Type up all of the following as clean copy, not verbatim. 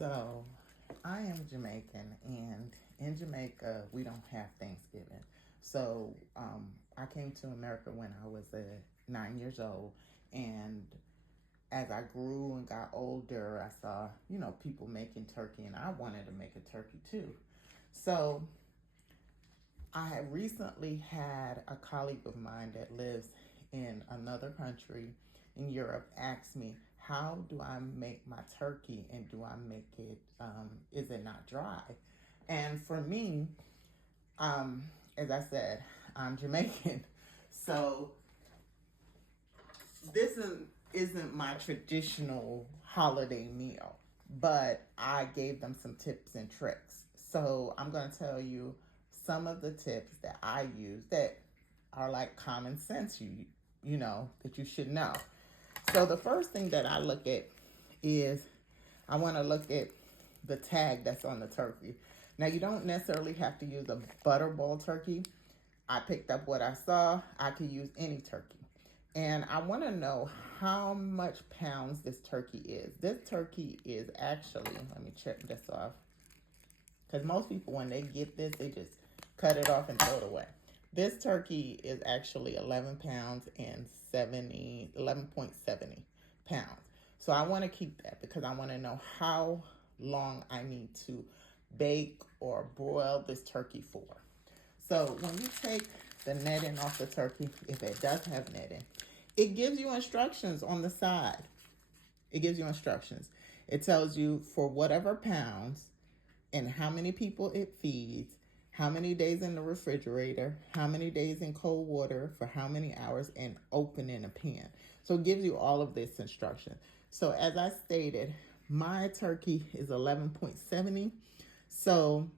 So, I am Jamaican, and in Jamaica, we don't have Thanksgiving. So, I came to America when I was 9 years old, and as I grew and got older, I saw, people making turkey, and I wanted to make a turkey too. So, I had recently had a colleague of mine that lives in another country in Europe ask me, how do I make my turkey and do I make it, is it not dry? And for me, as I said, I'm Jamaican. So this isn't my traditional holiday meal, but I gave them some tips and tricks. So I'm going to tell you some of the tips that I use that are like common sense, that you should know. So the first thing that I look at is I want to look at the tag that's on the turkey. Now, you don't necessarily have to use a butterball turkey. I picked up what I saw. I could use any turkey. And I want to know how much pounds this turkey is. This turkey is actually, let me check this off. Because most people, when they get this, they just cut it off and throw it away. This turkey is actually 11 pounds and 11.70 pounds. So I want to keep that because I want to know how long I need to bake or broil this turkey for. So when you take the netting off the turkey, if it does have netting, it gives you instructions on the side. It gives you instructions. It tells you for whatever pounds and how many people it feeds, how many days in the refrigerator, how many days in cold water for how many hours, and open in a pan. So it gives you all of this instruction. So as I stated, my turkey is 11.70. So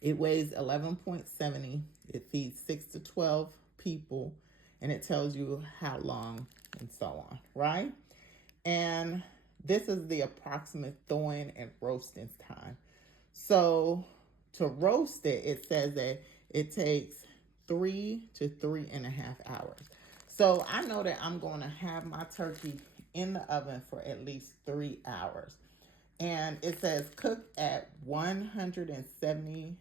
it weighs 11.70. It feeds 6 to 12 people, and it tells you how long and so on, right? And this is the approximate thawing and roasting time. So to roast it, it says that it takes 3 to 3.5 hours. So I know that I'm going to have my turkey in the oven for at least 3 hours. And it says cook at 170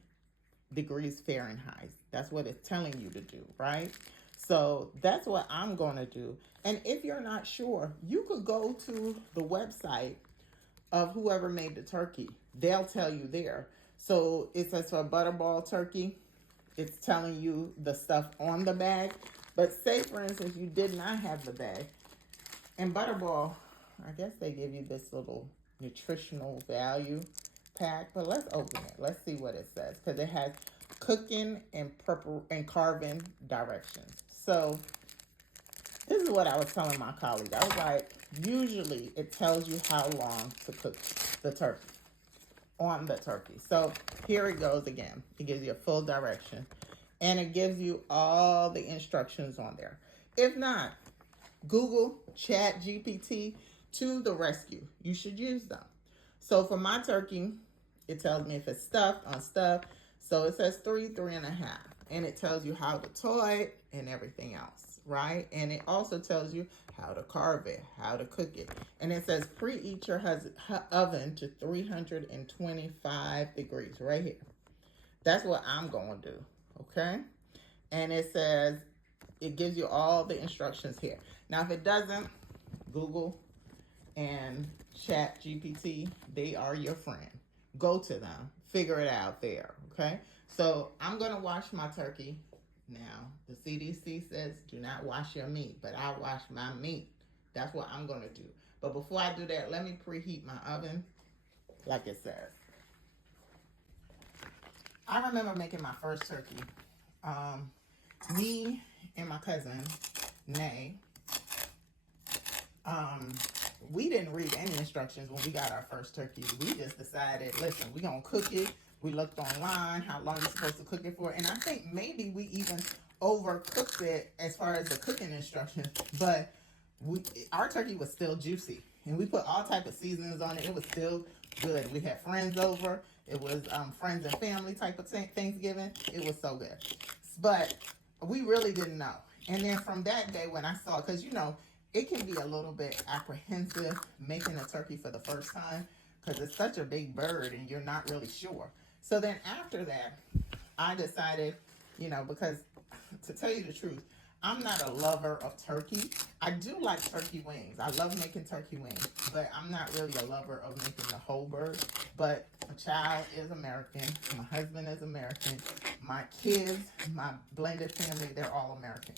degrees Fahrenheit. That's what it's telling you to do, right? So that's what I'm going to do. And if you're not sure, you could go to the website of whoever made the turkey. They'll tell you there. So it says for a butterball turkey, it's telling you the stuff on the bag. But say, for instance, you did not have the bag. And butterball, I guess they give you this little nutritional value pack. But let's open it. Let's see what it says. Because it has cooking and carving directions. So this is what I was telling my colleague. I was like, usually it tells you how long to cook the turkey on the turkey. So here it goes again. It gives you a full direction and it gives you all the instructions on there. If not, Google, Chat, GPT to the rescue. You should use them. So for my turkey, it tells me if it's stuffed, unstuffed. So it says 3.5. And it tells you how to toy it and everything else, right? And it also tells you how to carve it, how to cook it. And it says preheat your oven to 325 degrees right here. That's what I'm going to do, okay? And it says, it gives you all the instructions here. Now, if it doesn't, Google and Chat GPT, they are your friend. Go to them, figure it out there, okay? So I'm gonna wash my turkey. Now, the CDC says do not wash your meat, but I wash my meat. That's what I'm gonna do. But before I do that, let me preheat my oven like it says. I remember making my first turkey. Me and my cousin, Nay, we didn't read any instructions when we got our first turkey. We just decided, listen, we're going to cook it. We looked online, how long you're supposed to cook it for. And I think maybe we even overcooked it as far as the cooking instructions. But our turkey was still juicy. And we put all type of seasonings on it. It was still good. We had friends over. It was friends and family type of Thanksgiving. It was so good. But we really didn't know. And then from that day when I saw, because, it can be a little bit apprehensive making a turkey for the first time because it's such a big bird and you're not really sure. So then after that, I decided, because to tell you the truth, I'm not a lover of turkey. I do like turkey wings. I love making turkey wings, but I'm not really a lover of making the whole bird. But my child is American. My husband is American. My kids, my blended family, they're all American.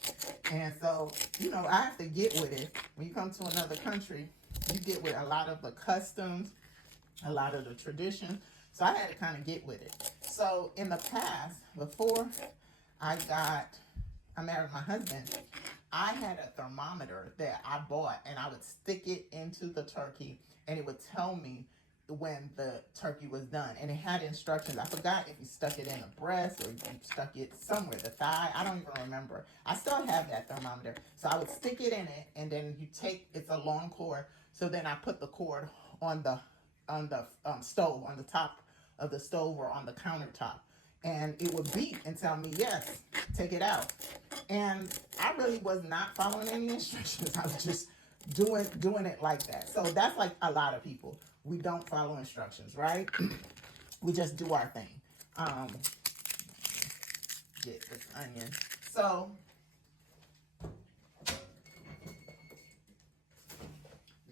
And so, I have to get with it. When you come to another country, you get with a lot of the customs, a lot of the traditions. So I had to kind of get with it. So in the past, before I married my husband, I had a thermometer that I bought, and I would stick it into the turkey, and it would tell me when the turkey was done. And it had instructions. I forgot if you stuck it in the breast or you stuck it somewhere, the thigh. I don't even remember. I still have that thermometer. So I would stick it in it, and then it's a long cord. So then I put the cord on the stove, on the top of the stove or on the countertop. And it would beep and tell me, yes, take it out. And I really was not following any instructions. I was just doing it like that. So that's like a lot of people. We don't follow instructions, right? We just do our thing. Get this onion. So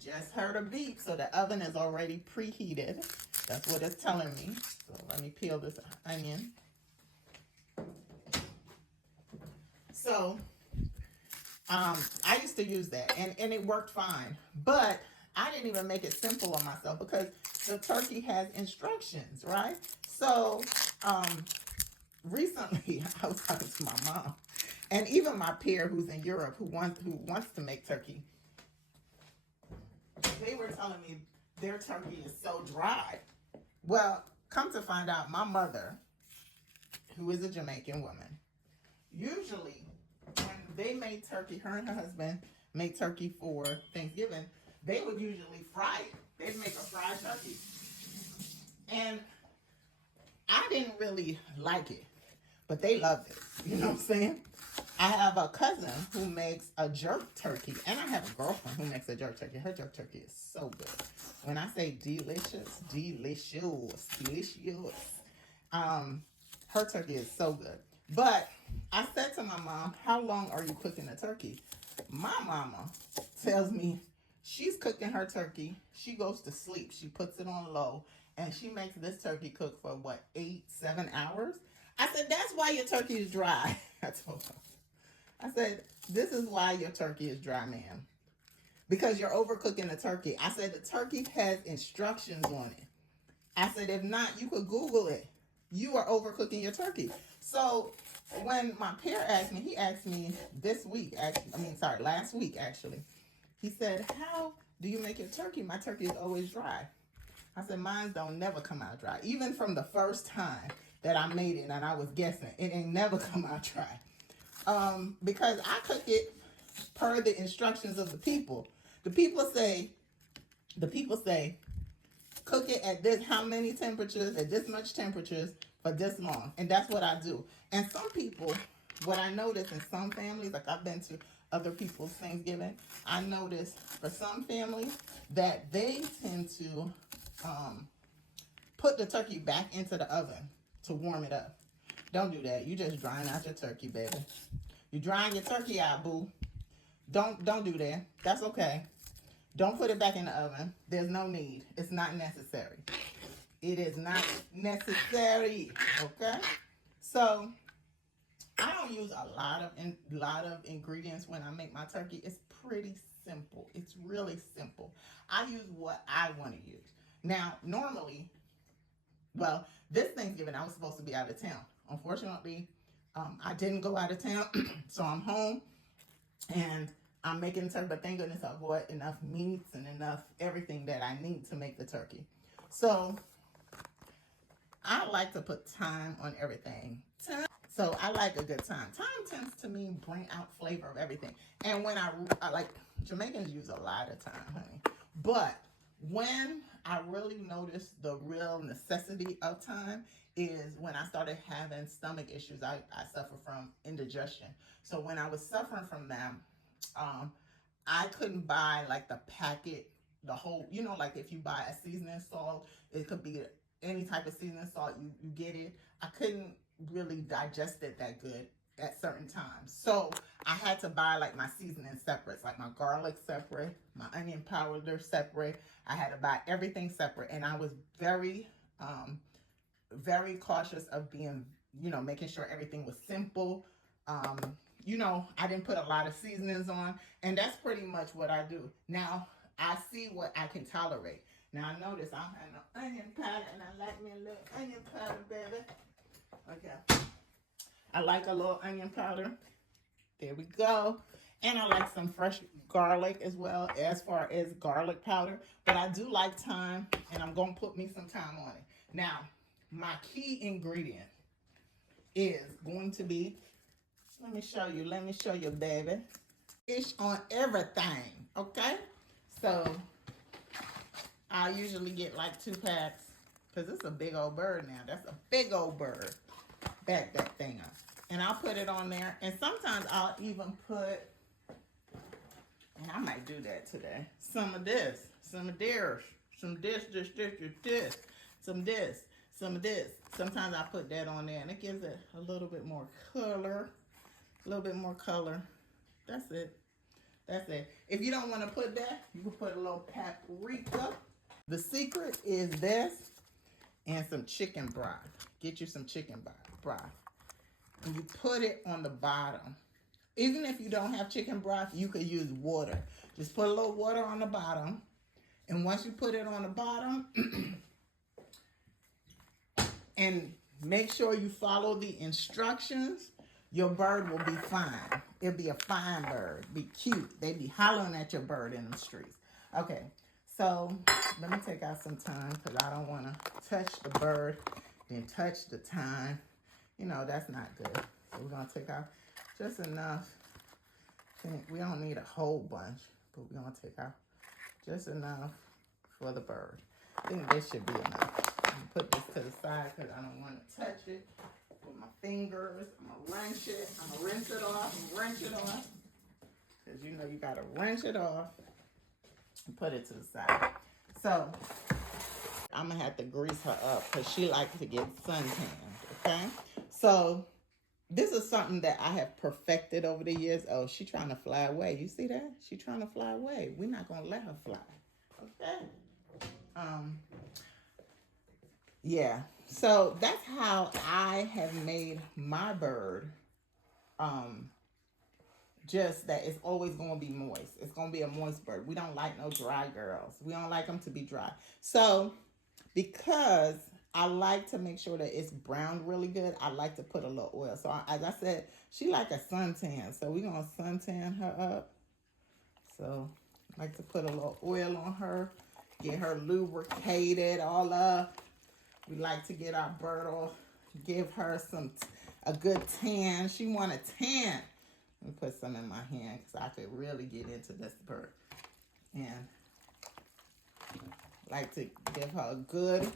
just heard a beep, so the oven is already preheated. That's what it's telling me. So let me peel this onion. So I used to use that, and it worked fine. But I didn't even make it simple on myself because the turkey has instructions, right? So recently I was talking to my mom, and even my peer who's in Europe who wants to make turkey. They were telling me their turkey is so dry. Well, come to find out, my mother, who is a Jamaican woman, usually when they made turkey, her and her husband made turkey for Thanksgiving, they would usually fry it. They'd make a fried turkey. And I didn't really like it, but they loved it. You know what I'm saying? I have a cousin who makes a jerk turkey, and I have a girlfriend who makes a jerk turkey. Her jerk turkey is so good. When I say delicious, delicious, delicious. Her turkey is so good. But I said to my mom, how long are you cooking a turkey? My mama tells me she's cooking her turkey. She goes to sleep. She puts it on low, and she makes this turkey cook for, 7 hours? I said, that's why your turkey is dry. I told her. I said, this is why your turkey is dry, ma'am. Because you're overcooking the turkey. I said, the turkey has instructions on it. I said, if not, you could Google it. You are overcooking your turkey. So when my peer asked me, he asked me last week, actually. He said, how do you make your turkey? My turkey is always dry. I said, mine don't never come out dry. Even from the first time that I made it and I was guessing, it ain't never come out dry. Because I cook it per the instructions of the people. The people say, cook it at this, how many temperatures, at this much temperatures for this long. And that's what I do. And some people, what I notice in some families, like I've been to other people's Thanksgiving, I notice for some families that they tend to put the turkey back into the oven to warm it up. Don't do that. You just drying out your turkey, baby. You drying your turkey out, boo. Don't do that. That's okay. Don't put it back in the oven. There's no need. It's not necessary. It is not necessary. Okay? So I don't use a lot of ingredients when I make my turkey. It's pretty simple. It's really simple. I use what I want to use. Now, normally, this Thanksgiving I was supposed to be out of town. Unfortunately, I didn't go out of town, so I'm home and I'm making turkey. But thank goodness I bought enough meats and enough everything that I need to make the turkey. So I like to put thyme on everything. So I like a good thyme. Thyme tends to me bring out flavor of everything. And when I like, Jamaicans use a lot of thyme, honey. But when I really noticed the real necessity of thyme is when I started having stomach issues. I suffer from indigestion. So when I was suffering from them, I couldn't buy like the packet the whole, you know, like if you buy a seasoning salt, it could be any type of seasoning salt, you get it. I couldn't really digest it that good at certain times. So I had to buy like my seasoning separate, like my garlic separate, my onion powder separate. I had to buy everything separate. And I was very cautious of being, you know, making sure everything was simple. You know, I didn't put a lot of seasonings on, and that's pretty much what I do. Now, I see what I can tolerate. Now, I notice I don't have no onion powder, and I like me a little onion powder, baby. Okay. I like a little onion powder. There we go. And I like some fresh garlic as well, as far as garlic powder. But I do like thyme, and I'm going to put me some thyme on it. Now, my key ingredient is going to be, let me show you, baby. Fish on everything, okay? So, I usually get like 2 packs, because it's a big old bird now. That's a big old bird. Back that thing up. And I'll put it on there. And sometimes I'll even put, and I might do that today, some of this, some of this, some this, some this, some of this. Sometimes I put that on there, and it gives it a little bit more color. A little bit more color. That's it. That's it. If you don't want to put that, you can put a little paprika. The secret is this and some chicken broth. Get you some chicken broth. And you put it on the bottom. Even if you don't have chicken broth, you could use water. Just put a little water on the bottom. And once you put it on the bottom, and make sure you follow the instructions, your bird will be fine. It'll be a fine bird. Be cute. They be hollering at your bird in the streets. Okay, so let me take out some thyme because I don't want to touch the bird, then touch the thyme. You know, that's not good. So we're going to take out just enough. We don't need a whole bunch, but we're going to take out just enough for the bird. I think this should be enough. I'm going to put this to the side because I don't want to touch it with my fingers. I'm going to wrench it. I'm going to rinse it off and wrench it off. Because you know you got to wrench it off and put it to the side. So I'm going to have to grease her up because she likes to get suntanned, okay? So this is something that I have perfected over the years. Oh, she's trying to fly away. You see that? She's trying to fly away. We're not going to let her fly, okay? Yeah. So that's how I have made my bird. Just that it's always going to be moist. It's going to be a moist bird. We don't like no dry girls. We don't like them to be dry. So because I like to make sure that it's browned really good, I like to put a little oil. So as I said, she like a suntan. So we're going to suntan her up. So I like to put a little oil on her. Get her lubricated all up. We like to get our bird off. Give her a good tan. She want a tan. Let me put some in my hand because I could really get into this bird. And like to give her a good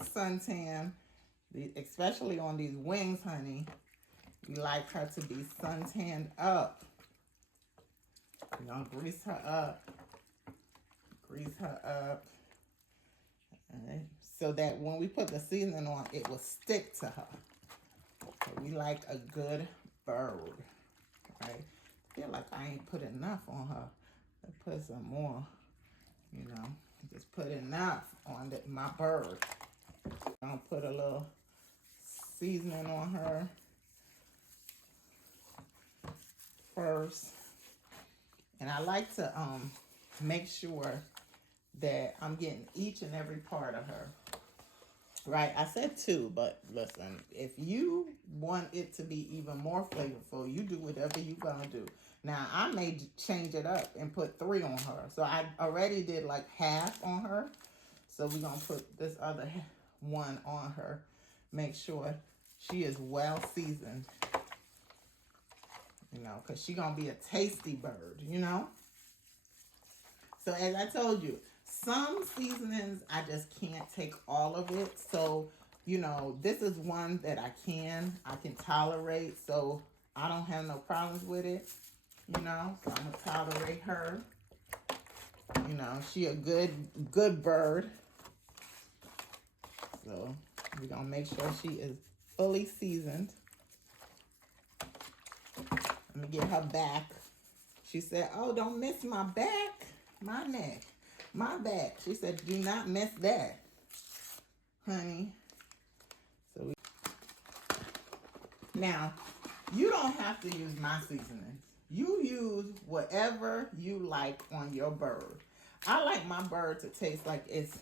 suntan, especially on these wings, honey. We like her to be suntanned up. We're going to grease her up. Grease her up. All right. So that when we put the seasoning on, it will stick to her. So we like a good bird. Right? I feel like I ain't put enough on her. Let's put some more, you know. Just put enough on my bird. I'm gonna put a little seasoning on her first. And I like to make sure that I'm getting each and every part of her. Right, I said 2, but listen, if you want it to be even more flavorful, you do whatever you're gonna do. Now, I may change it up and put 3 on her. So I already did like half on her. So we're gonna put this other one on her. Make sure she is well seasoned. You know, because she's gonna be a tasty bird, you know? So as I told you, some seasonings, I just can't take all of it. So, you know, this is one that I can tolerate. So I don't have no problems with it, you know. So I'm going to tolerate her. You know, she a good bird. So we're gonna make sure she is fully seasoned. Let me get her back. She said, oh, don't miss my back, my neck, my back. She said, do not miss that, honey. So now, you don't have to use my seasonings. You use whatever you like on your bird. I like my bird to taste like it's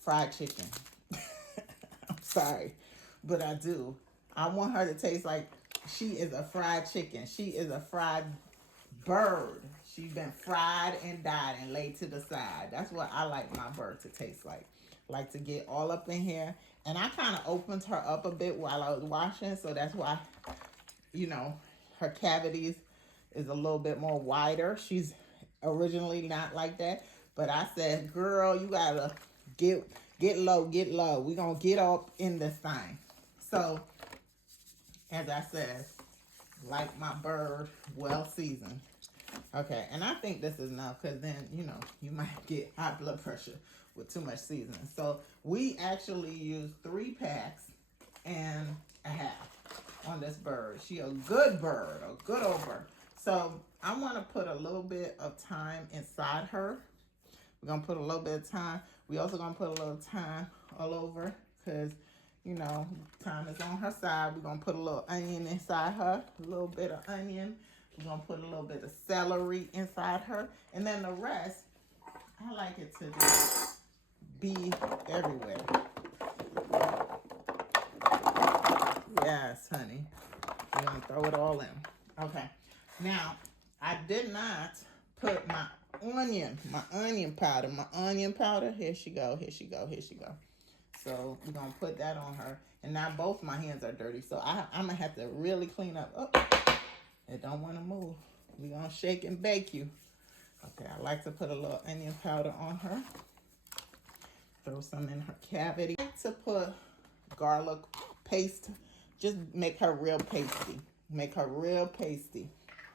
fried chicken. I'm sorry, but I do. I want her to taste like she is a fried chicken. She is a fried bird. She's been fried and dyed and laid to the side. That's what I like my bird to taste like. Like to get all up in here. And I kind of opened her up a bit while I was washing, so that's why, you know, her cavities is a little bit more wider. She's originally not like that, but I said, girl, you gotta get low, get low. We're gonna get up in this thing. So, as I said, like my bird, well seasoned. Okay, and I think this is enough because then, you know, you might get high blood pressure with too much seasoning. So we actually use 3 packs and a half on this bird. She a good bird, a good old bird. So I want to put a little bit of thyme inside her. We're going to put a little bit of thyme. We also going to put a little thyme all over because, you know, thyme is on her side. We're going to put a little onion inside her, a little bit of onion. We're going to put a little bit of celery inside her. And then the rest, I like it to just be everywhere. Yes, honey. We're going to throw it all in. Okay. Now, I did not put my onion powder. Here she go, here she go, here she go. So we're going to put that on her. And now both my hands are dirty. So I'm going to have to really clean up. Oh, it don't want to move. We're going to shake and bake you. Okay, I like to put a little onion powder on her. Throw some in her cavity. I like to put garlic paste. Just make her real pasty. Make her real pasty.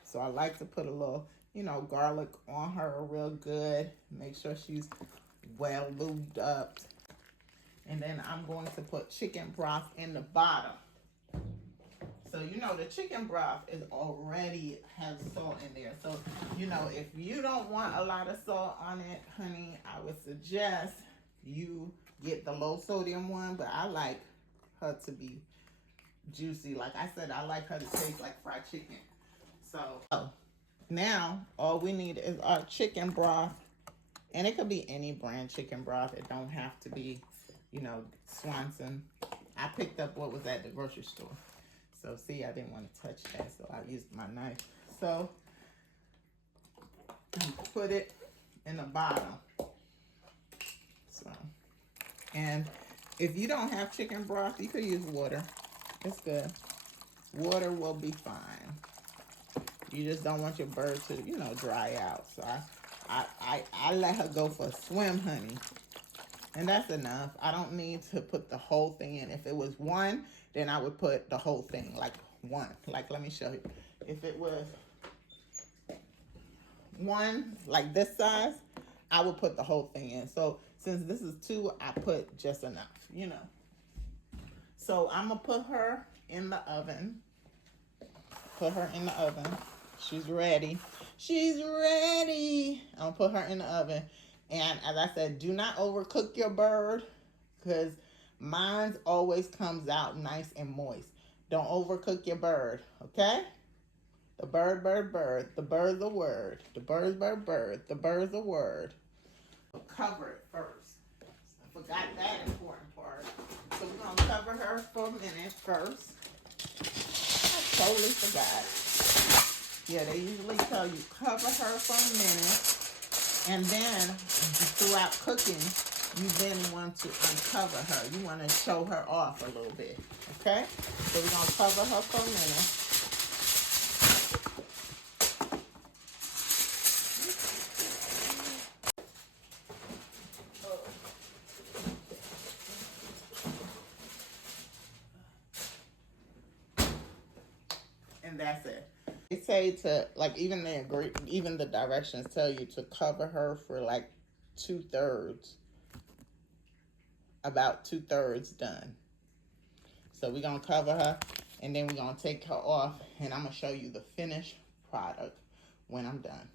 So I like to put a little, you know, garlic on her real good. Make sure she's well lubed up. And then I'm going to put chicken broth in the bottom. So, you know, the chicken broth is already has salt in there. So, you know, if you don't want a lot of salt on it, honey, I would suggest you get the low sodium one. But I like her to be juicy. Like I said, I like her to taste like fried chicken. So, now all we need is our chicken broth. And it could be any brand chicken broth. It don't have to be, you know, Swanson. I picked up what was at the grocery store. So, see, I didn't want to touch that, so I used my knife. So, put it in the bottom. So, and if you don't have chicken broth, you could use water. It's good. Water will be fine. You just don't want your bird to, you know, dry out. So, I let her go for a swim, honey. And that's enough. I don't need to put the whole thing in. If it was 1, then I would put the whole thing, like 1. Like, let me show you. If it was 1, like this size, I would put the whole thing in. So, since this is 2, I put just enough, you know. So, I'm going to put her in the oven. Put her in the oven. She's ready. She's ready. I'm going to put her in the oven. And as I said, do not overcook your bird because mine always comes out nice and moist. Don't overcook your bird, okay? The bird. The bird's a word. The bird's bird. The bird's a word. Cover it first. I forgot that important part. So we're going to cover her for a minute first. I totally forgot. Yeah, they usually tell you cover her for a minute. And then, throughout cooking, you then want to uncover her. You want to show her off a little bit, okay? So we're going to cover her for a minute. And that's it. They say to, like, even the directions tell you to cover her for like 2/3, about 2/3 done. So we're gonna cover her, and then we're gonna take her off, and I'm gonna show you the finished product when I'm done.